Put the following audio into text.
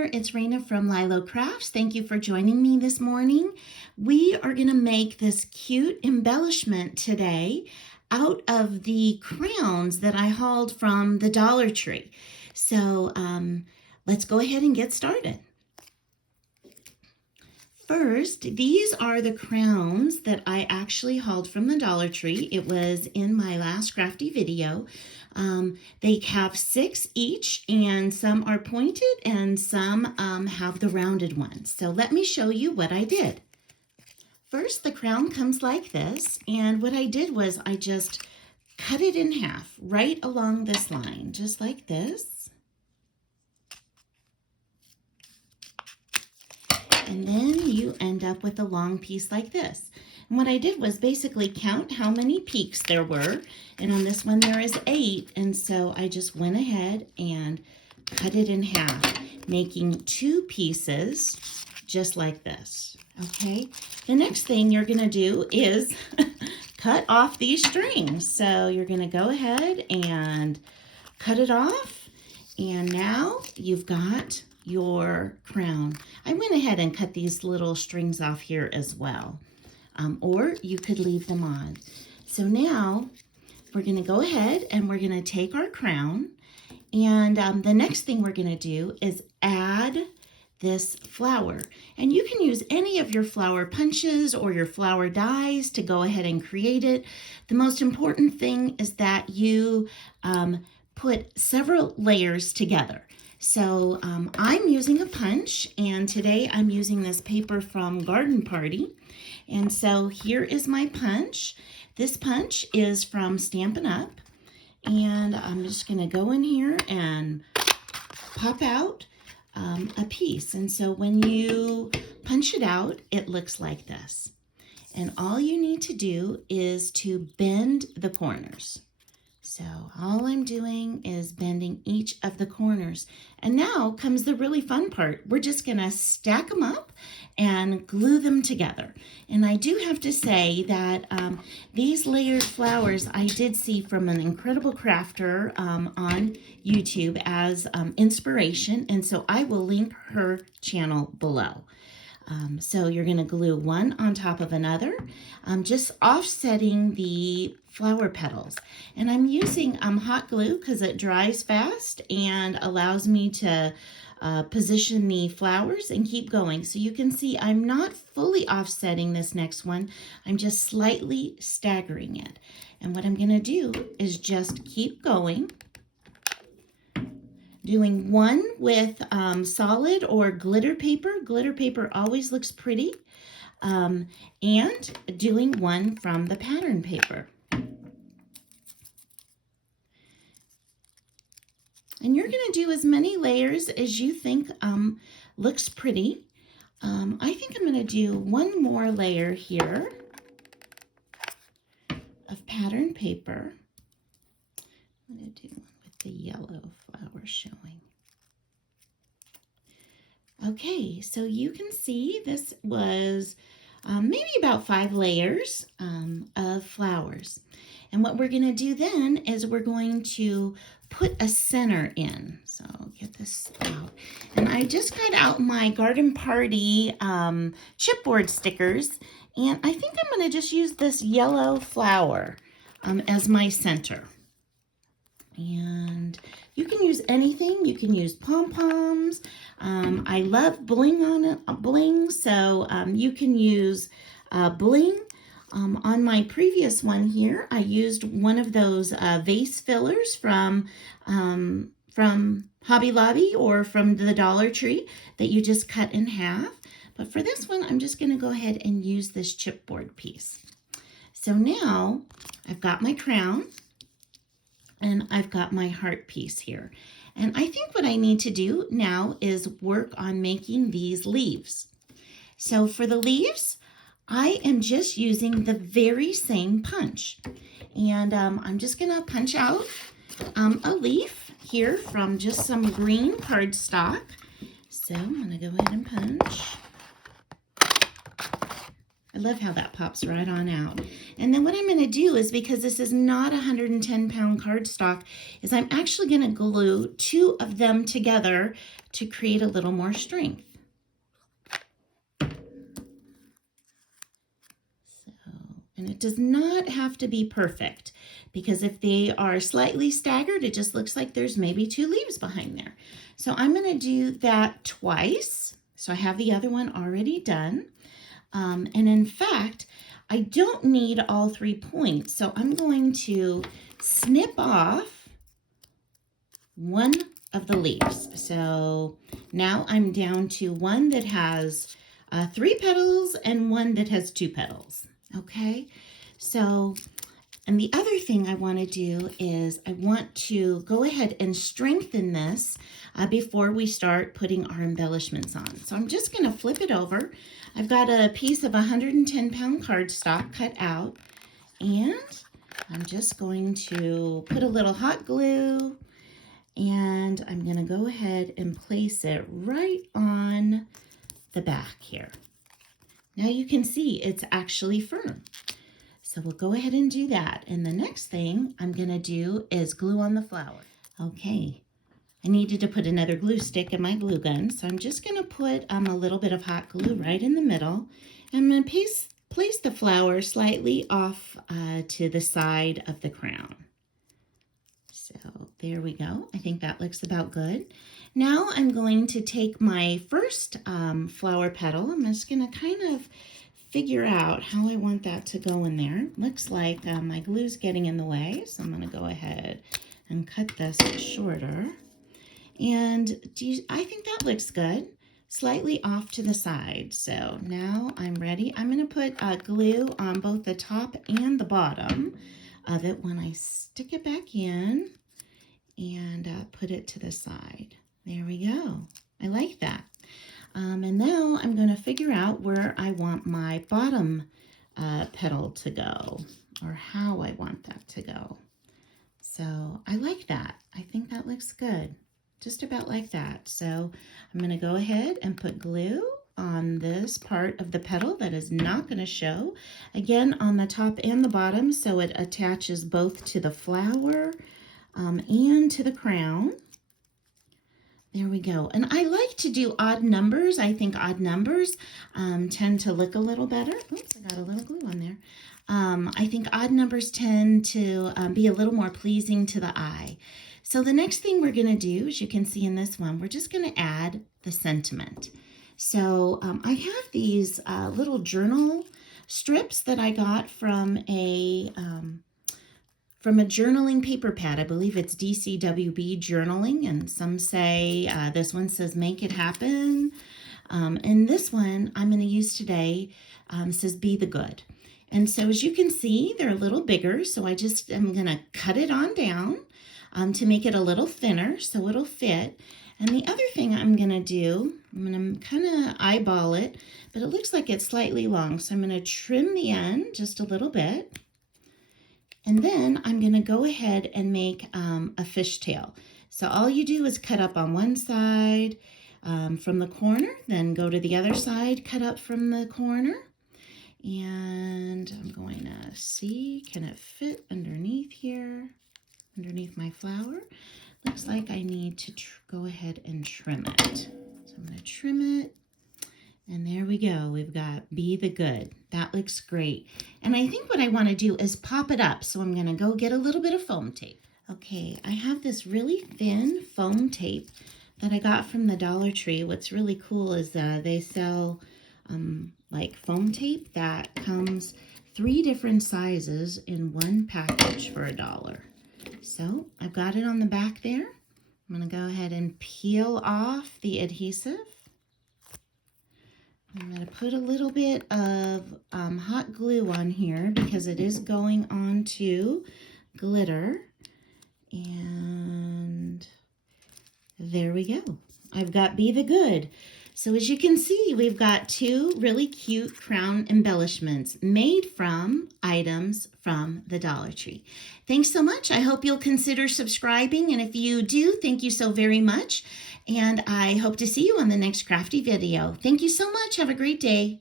there, it's Raina from LYLO Crafts. Thank you for joining me this morning. We are going to make this cute embellishment today out of the crowns that I hauled from the Dollar Tree. So let's go ahead and get started. First, these are the crowns that I actually hauled from the Dollar Tree. It was in my last crafty video. They have 6 each, and some are pointed and some have the rounded ones. So let me show you what I did. First, the crown comes like this, and what I did was I just cut it in half right along this line, just like this. And then you end up with a long piece like this. And what I did was basically count how many peaks there were. And on this one there is 8. And so I just went ahead and cut it in half, making 2 pieces just like this. Okay. The next thing you're going to do is cut off these strings. So you're going to go ahead and cut it off. And now you've got your crown. I went ahead and cut these little strings off here as well, or you could leave them on. So now we're going to go ahead and we're going to take our crown, and the next thing we're going to do is add this flower. And you can use any of your flower punches or your flower dies to go ahead and create it. The most important thing is that you put several layers together. So I'm using a punch, and today I'm using this paper from Garden Party. And so here is my punch. This punch is from Stampin' Up. And I'm just going to go in here and pop out a piece. And so when you punch it out, it looks like this. And all you need to do is to bend the corners. So all I'm doing is bending each of the corners. And now comes the really fun part. We're just going to stack them up and glue them together. And I do have to say that these layered flowers I did see from an incredible crafter on YouTube as inspiration. And so I will link her channel below. So you're going to glue one on top of another, just offsetting the flower petals. And I'm using hot glue because it dries fast and allows me to position the flowers and keep going. So you can see I'm not fully offsetting this next one. I'm just slightly staggering it. And what I'm going to do is just keep going, doing one with solid or glitter paper. Glitter paper always looks pretty. And doing one from the pattern paper. And you're going to do as many layers as you think looks pretty. I think I'm going to do one more layer here of pattern paper. I'm going to do one with the yellow flower showing. Okay, so you can see this was maybe about 5 layers of flowers. And what we're going to do then is we're going to put a center in. So I'll get this out. And I just got out my Garden Party chipboard stickers. And I think I'm going to just use this yellow flower as my center. And you can use anything. You can use pom-poms. I love bling on it, bling, so you can use bling. On my previous one here, I used one of those vase fillers from Hobby Lobby or from the Dollar Tree that you just cut in half. But for this one, I'm just going to go ahead and use this chipboard piece. So now I've got my crown. And I've got my heart piece here. And I think what I need to do now is work on making these leaves. So for the leaves, I am just using the very same punch. And I'm just going to punch out a leaf here from just some green cardstock. So I'm going to go ahead and punch. I love how that pops right on out. And then what I'm going to do is, because this is not 110-pound cardstock, is I'm actually going to glue 2 of them together to create a little more strength. And it does not have to be perfect, because if they are slightly staggered, it just looks like there's maybe 2 leaves behind there. So I'm going to do that twice. So I have the other one already done. And in fact, I don't need all 3 points. So I'm going to snip off one of the leaves. So now I'm down to one that has 3 petals and one that has 2 petals. Okay, so, and the other thing I want to do is I want to go ahead and strengthen this before we start putting our embellishments on. So I'm just going to flip it over. I've got a piece of 110-pound cardstock cut out, and I'm just going to put a little hot glue, and I'm going to go ahead and place it right on the back here. Now you can see it's actually firm. So we'll go ahead and do that. And the next thing I'm going to do is glue on the flower. Okay, I needed to put another glue stick in my glue gun. So I'm just going to put a little bit of hot glue right in the middle. I'm going to place the flower slightly off to the side of the crown. So there we go. I think that looks about good. Now I'm going to take my first flower petal. I'm just going to kind of figure out how I want that to go in there. Looks like my glue's getting in the way, so I'm going to go ahead and cut this shorter. And I think that looks good. Slightly off to the side. So now I'm ready. I'm going to put glue on both the top and the bottom of it when I stick it back in and put it to the side. There we go. I like that. And now I'm going to figure out where I want my bottom petal to go, or how I want that to go. So I like that. I think that looks good. Just about like that. So I'm going to go ahead and put glue on this part of the petal that is not going to show. Again, on the top and the bottom, so it attaches both to the flower and to the crown. There we go. And I like to do odd numbers. I think odd numbers tend to look a little better. Oops, I got a little glue on there. I think odd numbers tend to be a little more pleasing to the eye. So the next thing we're going to do, as you can see in this one, we're just going to add the sentiment. So I have these little journal strips that I got from a journaling paper pad. I believe it's DCWB Journaling, and some say, this one says Make It Happen. And this one I'm going to use today says Be the Good. And so as you can see, they're a little bigger, so I just am going to cut it on down to make it a little thinner so it'll fit. And the other thing I'm going to do, I'm going to kind of eyeball it, but it looks like it's slightly long, so I'm going to trim the end just a little bit. And then I'm going to go ahead and make a fishtail. So all you do is cut up on one side from the corner, then go to the other side, cut up from the corner. And I'm going to see, can it fit underneath here, underneath my flower? Looks like I need to go ahead and trim it. So I'm going to trim it. And there we go. We've got Be the Good. That looks great. And I think what I want to do is pop it up. So I'm going to go get a little bit of foam tape. Okay, I have this really thin foam tape that I got from the Dollar Tree. What's really cool is they sell like foam tape that comes 3 different sizes in one package for $1. So I've got it on the back there. I'm going to go ahead and peel off the adhesive. I'm going to put a little bit of hot glue on here because it is going on to glitter. And there we go. I've got Be the Good. So as you can see, we've got 2 really cute crown embellishments made from items from the Dollar Tree. Thanks so much. I hope you'll consider subscribing. And if you do, thank you so very much. And I hope to see you on the next crafty video. Thank you so much. Have a great day.